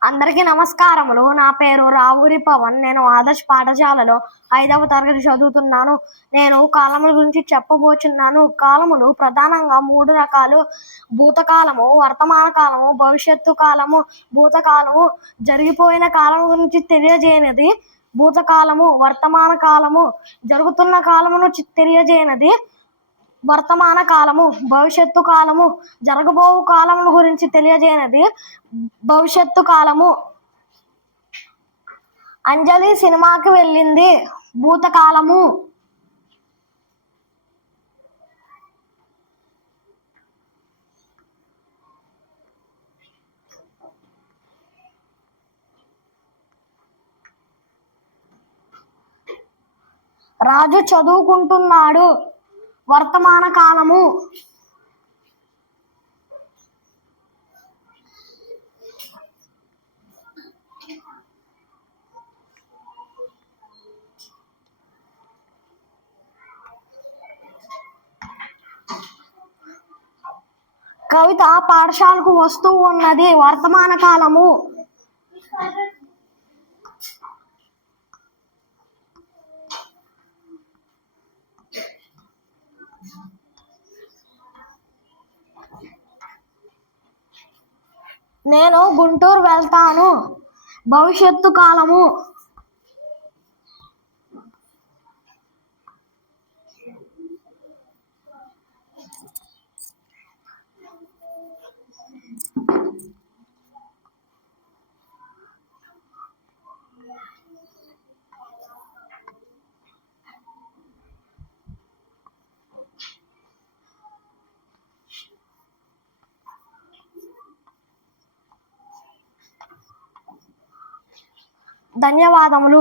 అందరికీ నమస్కారములు. నా పేరు రావూరి పవన్. నేను ఆదర్శ్ పాఠశాలలో 5వ తరగతి చదువుతున్నాను. నేను కాలముల గురించి చెప్పబోచున్నాను. కాలములు ప్రధానంగా 3 రకాలు: భూతకాలము, వర్తమాన కాలము, భవిష్యత్తు కాలము. భూతకాలము జరిగిపోయిన కాలం గురించి తెలియజేయనిది భూతకాలము. వర్తమాన కాలము జరుగుతున్న కాలమును తెలియజేయనిది వర్తమాన కాలము. భవిష్యత్తు కాలము జరగబోవు కాలముల గురించి తెలియజేయనిది భవిష్యత్తు కాలము. అంజలి సినిమాకి వెళ్ళింది భూతకాలము. రాజు చదువుకుంటున్నాడు వర్తమాన కాలము. కవిత పాఠశాలకు వస్తూ ఉన్నది వర్తమాన కాలము. నేను గుంటూరు వెళ్తాను భవిష్యత్తు కాలము. ధన్యవాదములు.